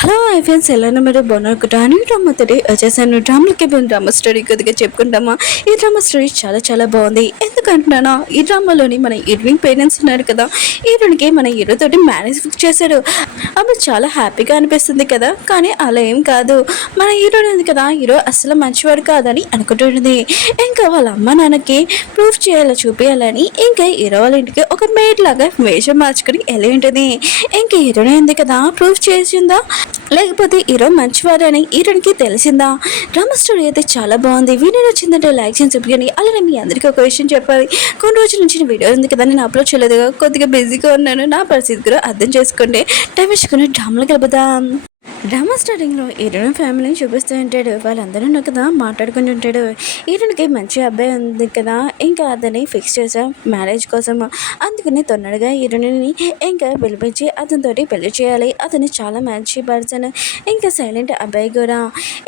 Hello friends, ఎలా మీరు బాగున్నారు? డ్రామా తోటి వచ్చేసాను. డ్రామా స్టోరీ కొద్దిగా చెప్పుకుంటామా. ఈ డ్రామా స్టోరీ చాలా చాలా బాగుంది. ఎందుకంటున్నానా, ఈ డ్రామాలోని మన హీరోయిన్ పేరెంట్స్ ఉన్నారు కదా, హీరోయిన్కి మన హీరో తోటి మ్యారేజ్ ఫిక్స్ చేశాడు. అప్పుడు చాలా హ్యాపీగా అనిపిస్తుంది కదా. కానీ అలా ఏం కాదు. మన హీరోయిన్ ఉంది కదా, హీరో అసలు మంచివాడు కాదని అనుకుంటుంది. ఇంకా వాళ్ళ అమ్మ నాన్నకి ప్రూఫ్ చేయాలా, చూపించాలని ఇంకా హీరో వాళ్ళ ఇంటికి ఒక మేడ్ లాగా వేషం మార్చుకుని వెళ్ళి ఉంటుంది. ఇంకా హీరోయిన్ ఉంది కదా, ప్రూఫ్ చేసిందా లేకపోతే హీరో మంచివారని హీరోయిన్కి తెలిసిందా? డ్రామా స్టోరీ అయితే చాలా బాగుంది. వీడియో నచ్చిందంటే లైక్ చేసి చెప్పండి. అలానే మీ అందరికీ ఒక విషయం చెప్పాలి. కొన్ని రోజుల నుంచి వీడియో ఉంది కదా, నేను అప్లోడ్ చేయలేదు, కొద్దిగా బిజీగా ఉన్నాను. నా పరిస్థితి కూడా అర్థం చేసుకోండి. టైం వేసుకుని డ్రామాలు కలుపుదాం. డ్రామా స్టార్టింగ్లో హీరోయిన్ ఫ్యామిలీని చూపిస్తూ ఉంటాడు. వాళ్ళందరూ కదా మాట్లాడుకుని ఉంటాడు. హీరోయిన్కి మంచి అబ్బాయి ఉంది కదా, ఇంకా అతన్ని ఫిక్స్ చేసాం మ్యారేజ్ కోసం. అందుకని తొందరగా హీరోయిన్ని ఇంకా పిలిపించి అతనితోటి పెళ్లి చేయాలి. అతను చాలా మంచి పర్సన్, ఇంకా సైలెంట్ అబ్బాయి కూడా.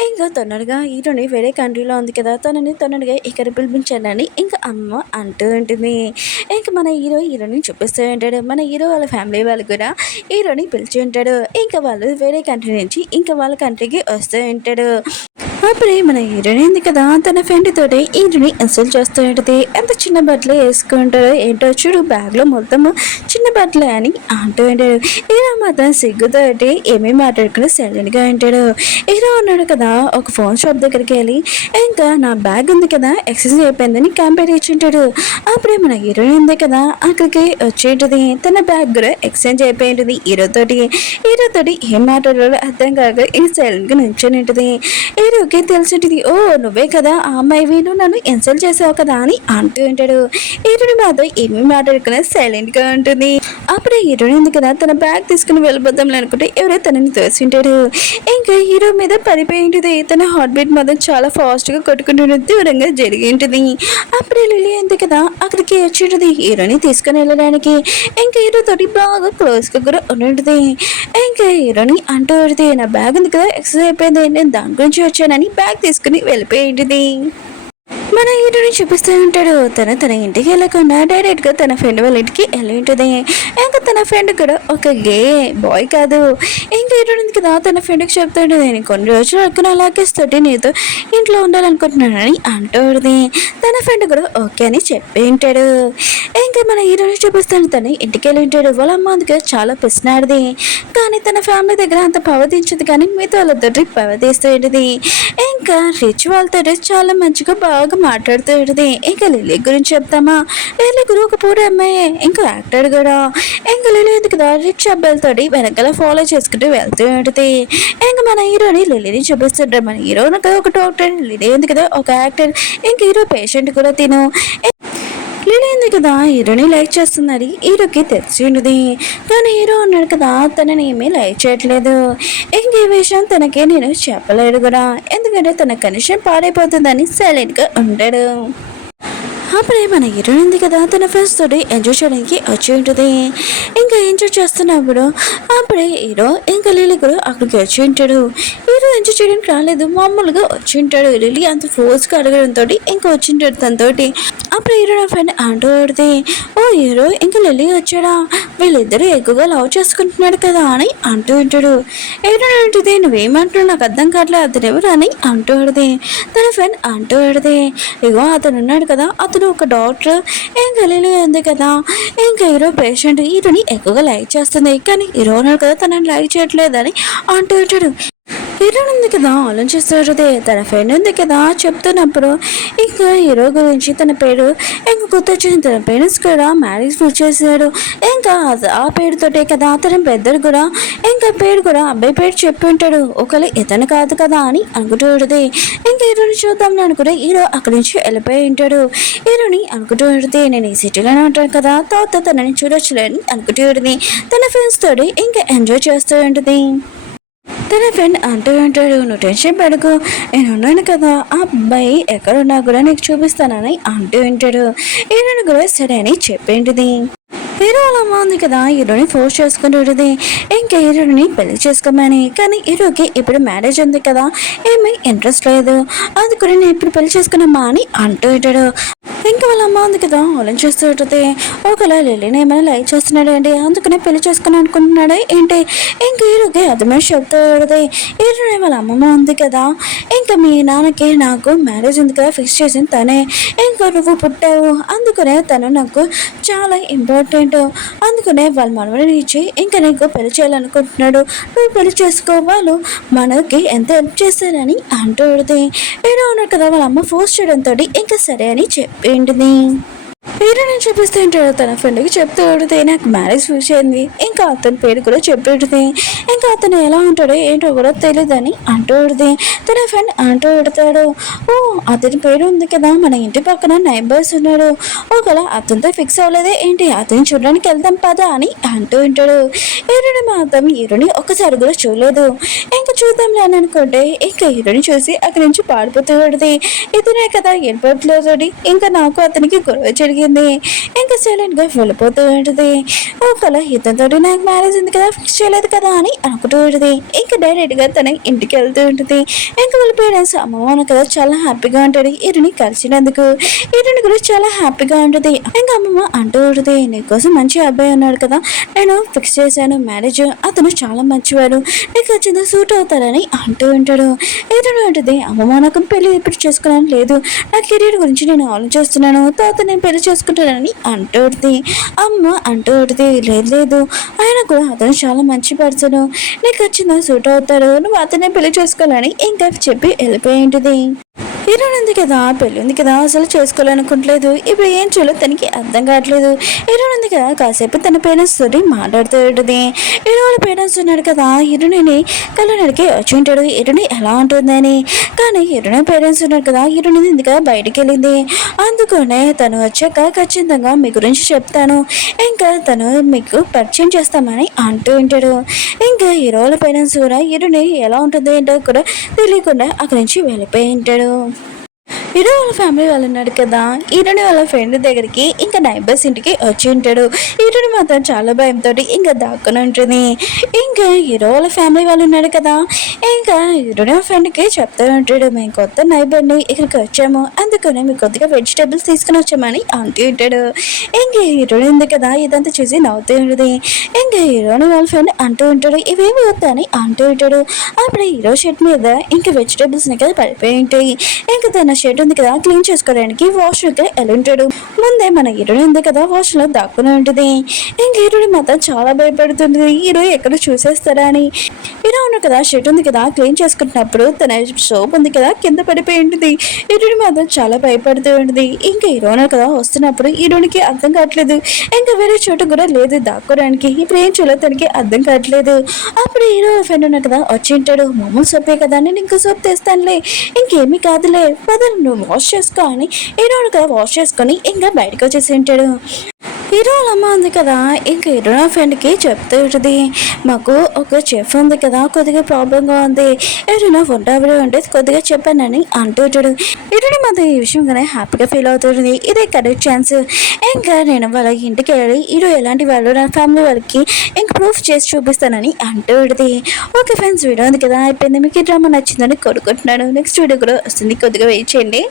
ఇంకా తొందరగా హీరోని వేరే కంట్రీలో ఉంది కదా, తనని తొందరగా ఇక్కడ పిలిపించాలని ఇంకా అమ్మ అంటూ ఉంటుంది. ఇంకా మన హీరోని చూపిస్తూ ఉంటాడు. మన హీరో వాళ్ళ ఫ్యామిలీ వాళ్ళు కూడా హీరోని పిలిచి ఉంటాడు. ఇంకా వాళ్ళు వేరే కంట్రీ నుంచి ఇంకా వాళ్ళ కంట్రీకి వస్తూ ఉంటాడు. అప్పుడే మన హీరోయిన్ ఉంది కదా, తన ఫ్రెండ్ తోటి హీరోని ఇన్సల్ట్ చేస్తూ ఉంటుంది. ఎంత చిన్న బట్టలు వేసుకుంటారో ఏంటో చూడు, బ్యాగ్ లో మొత్తం చిన్న బట్టలు అని అంటూ ఉంటాడు. హీరో మాత్రం సిగ్గుతోటి ఏమీ మాట్లాడుకుని సైలెంట్ గా ఉంటాడు. హీరో ఉన్నాడు కదా, ఒక ఫోన్ షాప్ దగ్గరికి వెళ్ళి ఇంకా నా బ్యాగ్ ఉంది కదా ఎక్సెస్ అయిపోయిందని కంపేర్ ఇచ్చింటాడు. అప్పుడే మన హీరోయిన్ ఉంది కదా అక్కడికి వచ్చేంటిది. తన బ్యాగ్ కూడా ఎక్స్చేంజ్ అయిపోయింటుంది హీరోతోటి ఏం మాట్లాడాలో అర్థం కాక ఈ సైలెంట్ గా నిల్చొని ఉంటుంది. హీరోకి తెలిసింటిది, ఓ నువ్వే కదా ఆ అమ్మాయి, నువ్వు నన్ను ఇన్సల్ట్ చేసావు కదా అని అంటూ ఉంటాడు. హీరోని మాత్రం ఏమీ మాట్లాడుకునే సైలెంట్ గా ఉంటుంది. అప్పుడే హీరోయిన్ ఉంది కదా, తన బ్యాగ్ తీసుకుని వెళ్ళిపోతాం అనుకుంటే ఎవరో తనని తోసింటాడు. ఇంకా హీరో మీద పడిపోయి ఉంటుంది. తన హార్ట్ బీట్ మాత్రం చాలా ఫాస్ట్ గా కొట్టుకుంటుంది. దూరంగా జరిగి ఉంటుంది. అప్పుడే లిలీ ఉంది కదా అక్కడికి వచ్చింటుంది హీరోని తీసుకుని వెళ్ళడానికి. ఇంకా హీరో తోటి బాగా క్లోజ్ గా కూడా ఉంటుంది. ఇంకా హీరోని అంటూ ఉంటుంది, నా బ్యాగ్ ఉంది కదా ఎక్సెస్ అయిపోయింది, నేను దాని గురించి వచ్చానని బ్యాగ్ తీసుకుని వెళ్ళిపోయింది. మన హీరోని చూపిస్తూ ఉంటాడు. తన ఇంటికి వెళ్ళకుండా డైరెక్ట్ గా తన ఫ్రెండ్ వాళ్ళ ఇంటికి వెళ్ళి ఉంటుంది. ఇంకా తన ఫ్రెండ్ కూడా ఒక గే బాయ్ కాదు. ఇంకా హీరోయిన్ కదా తన ఫ్రెండ్కి చెప్తాడు, నేను కొన్ని రోజులు అక్కడ అలాగేస్తోటి నీతో ఇంట్లో ఉండాలనుకుంటున్నానని అంటుంది. తన ఫ్రెండ్ కూడా ఓకే అని చెప్పి ఉంటాడు. ఇంకా మన హీరోని చూపిస్తాను, తను ఇంటికి వెళ్ళి ఉంటాడు. వాళ్ళ అమ్మ అందుకే చాలా పిసినాడిది, కానీ తన ఫ్యామిలీ దగ్గర అంత పవదించదు, కానీ మీతో వాళ్ళతో పవదీస్తూ ఉంటుంది. ఇంకా రిచ్ వాళ్ళతో చాలా మంచిగా బాగా మాట్లాడుతూ ఉంటుంది. ఇంకా లిల్లీ గురించి చెప్తామా, లిల్లీ గురు ఒక పూట అమ్మాయి, ఇంకా యాక్టర్ కూడా. ఇంకా లిల్లీ ఎందుకు కదా రిచ్ అబ్బాయిలతో వెనకాల ఫాలో చేసుకుంటూ వెళ్తూ ఉంటుంది. ఇంకా మన హీరోని లిల్లీని చూపిస్తుంటారు. మన హీరో ఒక డాక్టర్, లిల్లీ ఎందుకు కదా ఒక యాక్టర్, ఇంక హీరో పేషెంట్ కూడా తిను. లిల్లీ ఉంది కదా హీరోని లైక్ చేస్తున్నది హీరోకి తెలిసి ఉండదు. కానీ హీరో ఉన్నాడు కదా తనని ఏమీ లైక్ చేయట్లేదు. ఇంక ఈ విషయం తనకి నేను చెప్పలేడు కూడా, ఎందుకంటే తన కనెక్షన్ పాడైపోతుందని సైలెంట్గా ఉంటాడు. అప్పుడే మన హీరోయిన్ ఉంది కదా తన ఫ్రెండ్స్ తోటి ఎంజాయ్ చేయడానికి వచ్చి ఉంటుంది. ఇంకా ఎంజాయ్ చేస్తున్నప్పుడు అప్పుడే హీరో ఇంకా లిల్లీ కూడా అక్కడికి వచ్చి ఉంటాడు. హీరో ఎంజాయ్ చేయడానికి రాలేదు, మామూలుగా వచ్చి ఉంటాడు. లిల్లీ అంత ఫోర్స్గా అడగడంతో ఇంకా వచ్చి ఉంటాడు తనతోటి. అప్పుడు హీరో నా ఫ్రెండ్ అంటూ పడితే, ఓ హీరో ఇంకా లిల్లీ వచ్చాడా, వీళ్ళిద్దరూ ఎక్కువగా లవ్ చేసుకుంటున్నాడు కదా అని అంటూ ఉంటాడు. హీరో అంటుంది, నువ్వేమంటున్నావు నాకు అర్థం కావట్లేదు, అతను ఎవరు అని అంటూ పడితే తన ఫ్రెండ్ అంటూ పడితే, ఇగో అతను ఉన్నాడు కదా అతను ఒక డాక్టర్, ఇంకా లిల్లీ ఉంది కదా ఇంకా హీరో పేషెంట్, హీరోని ఎక్కువగా లైక్ చేస్తుంది, కానీ హీరో ఉన్నాడు కదా తనని లైక్ చేయట్లేదని అంటూ ఉంటాడు. హీరో ఉంది కదా ఆలోచిస్తాడు. తన ఫ్రెండ్ ఉంది కదా చెప్తున్నప్పుడు ఇంకా హీరో గురించి తన పేరు ఇంకా గుర్తొచ్చింది. తన పేరెంట్స్ కూడా మ్యారేజ్ ఫిక్స్ చేశాడు. ఇంకా ఆ పేరుతోటే కదా తన పెద్దలు కూడా ఇంకా పేరు కూడా అబ్బాయి పేరు చెప్పి ఉంటాడు. ఒకవేళ ఇతను కాదు కదా అని అనుకుంటూ ఉంటుంది. ఇంకా హీరోని చూద్దాం అనుకుంటే హీరో అక్కడి నుంచి వెళ్ళిపోయి ఉంటాడు. హీరోని అనుకుంటూ ఉంటుంది, నేను ఈ సిటీలోనే ఉంటాను కదా, తర్వాత తనని చూడొచ్చులేని అనుకుంటూ ఉంటుంది. తన ఫ్రెండ్స్ తోటి ఇంకా ఎంజాయ్ చేస్తూ ఉంటుంది. తన ఫ్రెండ్ అంటూ ఉంటాడు, నువ్వు టెన్షన్ పడకు, నేను ఉన్నాను కదా, ఆ అబ్బాయి ఎక్కడున్నా కూడా నీకు చూపిస్తానని అంటూ ఉంటాడు. హీరోని కూడా సరే అని చెప్పేంటిది. హీరో అలా ఉంది కదా హీరోని ఫోర్స్ చేసుకుంటుంది. ఇంకా హీరోని పెళ్లి చేసుకోమని. కానీ హీరోకి ఇప్పుడు మ్యారేజ్ ఉంది కదా ఏమీ ఇంట్రెస్ట్ లేదు, అందుకని నేను ఇప్పుడు పెళ్లి చేసుకున్నామా అని అంటూ ఉంటాడు. ఇంకా వాళ్ళ అమ్మ ఉంది కదా ఆలోచిస్తూ ఉంటుంది. ఒకవేళ లిల్లీని ఏమైనా లైక్ చేస్తున్నాడు అండి, అందుకనే పెళ్లి చేసుకుని అనుకుంటున్నాడా ఏంటి? ఇంక హీరోకి అర్థమే చెప్తూ ఉంటుంది. హీరోని వాళ్ళ అమ్మమ్మ ఉంది కదా, ఇంకా మీ నాన్నకి నాకు మ్యారేజ్ ఉంది కదా ఫిక్స్ చేసింది తనే. ఇంకా నువ్వు పుట్టావు, అందుకనే తను నాకు చాలా ఇంపార్టెంట్. అందుకనే వాళ్ళ మనవడిని ఇచ్చి ఇంకా నీకు పెళ్లి చేయాలనుకుంటున్నాడు. నువ్వు పెళ్లి చేసుకో, వాళ్ళు మనకి ఎంత హెల్ప్ చేస్తారని అంటూ ఉంటుంది. ఏదో ఉన్నారు కదా వాళ్ళ అమ్మ ఫోర్స్ చేయడంతో ఇంకా సరే అని చెప్పింది. పేరు నేను చూపిస్తూ ఉంటాడు. తన ఫ్రెండ్కి చెప్తూ ఉంటుంది నాకు మ్యారేజ్ ఫిక్స్ అయింది. ఇంకా అతని పేరు కూడా చెప్పేది. ఇంకా అతను ఎలా ఉంటాడో ఏంటో కూడా తెలియదని అంటూ ఉంటుంది. తన ఫ్రెండ్ అంటూ పెడతాడు, ఓ అతని పేరు ఉంది కదా, మన ఇంటి పక్కన నైబర్స్ ఉన్నాడు, ఒకవేళ అతనితో ఫిక్స్ అవ్వలేదే ఏంటి, అతని చూడడానికి వెళ్దాం పదా అని అంటూ ఉంటాడు. హీరోని మాత్రం హీరోని ఒక్కసారి కూడా చూడలేదు. ఇంకా చూద్దాంలే అని అనుకుంటే ఇంకా హీరోని చూసి అక్కడి నుంచి పారిపోతూ ఉంటుంది. ఇతనే కదా ఎయిర్పోర్ట్లోతోటి ఇంకా నాకు అతనికి గొడవ జరిగింది. ఇంకా సైలెంట్గా వెళ్ళిపోతూ ఉంటుంది. ఒకవేళ ఇతనితోటి నాకు మ్యారేజ్ ఉంది కదా ఫిక్స్ చేయలేదు కదా అని అనుకుంటూ ఉంటుంది. ఇంకా డైరెక్ట్గా తన ఇంటికి వెళ్తూ ఉంటుంది. ఇంకా వాళ్ళ పేరెంట్స్ అమ్మమ్మ కదా చాలా హ్యాపీగా ఉంటుంది హీరోని కలిసినందుకు. హీరోని కూడా చాలా హ్యాపీగా ఉంటుంది. ఇంకా అమ్మమ్మ అంటూ ఉంటుంది నీకోసం మంచి అబ్బాయి ఉన్నాడు కదా, నేను ఫిక్స్ చేశాను మ్యారేజ్, అతను చాలా మంచివాడు, నీకు వచ్చిందో సూట్ అవుతారని అంటూ ఉంటాడు. హీరోని ఉంటుంది అమ్మమ్మ నాకు పెళ్లి ఇప్పుడు చేసుకున్నాను లేదు, నా కెరీర్ గురించి నేను ఆలోచిస్తున్నాను, తర్వాత నేను పెళ్లి చేసుకుంటానని అంటూ ఉంటుంది. అమ్మ అంటూ ఉంటుంది లేదు ఆయన కూడా అతను చాలా మంచి పర్సన్, నీకు వచ్చిందో సూట్ అవుతాడు, నువ్వు అతనే పెళ్లి చేసుకోవాలని ఇంకా చెప్పి వెళ్ళిపోయి ఉంటుంది. హీరోయిన్ ఉంది కదా పెళ్ళి ఉంది కదా అసలు చేసుకోవాలనుకుంటలేదు. ఇప్పుడు ఏం చేయాలో తనకి అర్థం కావట్లేదు. హీరోయిన్ ఉంది కదా కాసేపు తన పేరెంట్స్ తోటి మాట్లాడుతూ ఉంటుంది. హీరో వాళ్ళ పేరెంట్స్ ఉన్నాడు కదా హీరోయిని కళ్ళకి వచ్చి ఉంటాడు హీరోని ఎలా ఉంటుందని. కానీ హీరోయిన్ పేరెంట్స్ ఉన్నారు కదా హీరోయిన్ ఉంది కదా బయటికి వెళ్ళింది. అందుకనే తను వచ్చాక ఖచ్చితంగా మీ గురించి చెప్తాను, ఇంకా తను మీకు పరిచయం చేస్తామని అంటూ ఉంటాడు. ఇంకా హీరో వాళ్ళ పేరెంట్స్ కూడా హీరోని ఎలా ఉంటుందో ఏంటో కూడా తెలియకుండా అక్కడి నుంచి వెళ్ళిపోయి ఉంటాడు. హీరో వాళ్ళ ఫ్యామిలీ వాళ్ళు ఉన్నాడు కదా, హీరోని వాళ్ళ ఫ్రెండ్ దగ్గరికి ఇంకా నైబర్స్ ఇంటికి వచ్చి ఉంటాడు. హీరోని మాత్రం చాలా భయంతో ఇంకా దాక్కుని ఉంటుంది. ఇంకా హీరో వాళ్ళ ఫ్యామిలీ వాళ్ళు ఉన్నాడు కదా, ఇంకా హీరోని వాళ్ళ ఫ్రెండ్కి చెప్తూ ఉంటాడు మేము కొత్త నైబర్ని ఇక్కడికి వచ్చాము, అందుకని మీకు కొద్దిగా వెజిటేబుల్స్ తీసుకుని వచ్చామని అంటూ ఉంటాడు. ఇంకా హీరోని ఉంది కదా ఇదంతా చూసి నవ్వుతూ ఉంటుంది. ఇంకా హీరోని వాళ్ళ ఫ్రెండ్ అంటూ ఉంటాడు ఇవేమి వద్దని అంటూ ఉంటాడు. అప్పుడు హీరో షర్ట్ మీద ఇంకా వెజిటేబుల్స్ కదా పడిపోయి ఉంటాయి. ఇంకా తన షర్ట్ ఉంది కదా క్లీన్ చేసుకోవడానికి వాష్రూమ్కి వెళ్ళి ఉంటాడు. ముందే మన హీరోయిన్ ఉంది కదా వాష్లో దాక్కుని ఉంటుంది. ఇంక హీరోయిన్ మాత్రం చాలా భయపడుతుంది హీరో ఎక్కడ చూసేస్తారా అని. హీరో ఉన్న కదా షర్ట్ ఉంది కదా క్లీన్ చేసుకుంటున్నప్పుడు తన సోప్ ఉంది కదా కింద పడిపోయి ఉంటుంది. హీరోయిన్ మాత్రం చాలా భయపడుతూ ఉంటుంది. ఇంకా హీరో ఉన్న కదా వస్తున్నప్పుడు హీరోనికి అర్థం కావట్లేదు, ఇంకా వేరే చోట కూడా లేదు దాక్కోవడానికి. ఇప్పుడు ఏం చేయాలో తనకి అర్థం కావట్లేదు. అప్పుడు హీరో ఫ్రెండ్ ఉన్న కదా వచ్చి ఉంటాడు మామూలు సోపే కదా నేను ఇంకా సోప్ తెస్తానులే, ఇంకేమీ కాదులే పదలు నువ్వు వాష్ చేసుకో అని హీరోని కదా వాష్ చేసుకొని ఇంకా బయటకు వచ్చేసి ఉంటాడు. హీరో అమ్మ ఉంది కదా ఇంకా హీరో ఫ్రెండ్కి చెప్తూ ఉంటుంది మాకు ఒక చెఫ్ ఉంది కదా కొద్దిగా ప్రాబ్లంగా ఉంది, ఏదైనా వంట అంటే కొద్దిగా చెప్పానని అంటూ ఉంటాడు. హీరోని మాత్రం ఈ విషయం కానీ హ్యాపీగా ఫీల్ అవుతుంది. ఇదే కరెక్ట్ ఛాన్స్, ఇంకా నేను వాళ్ళ ఇంటికి వెళ్ళి హీరో ఎలాంటి వాళ్ళు నా ఫ్యామిలీ వాళ్ళకి ఇంకా ప్రూఫ్ చేసి చూపిస్తానని అంటూ ఉంటుంది. ఓకే ఫ్రెండ్స్ వీడియో ఉంది కదా అయిపోయింది. మీకు ఈ డ్రామా నచ్చిందని కోరుకుంటున్నాను. నెక్స్ట్ వీడియో కూడా వస్తుంది, కొద్దిగా వెయిట్ చేయండి.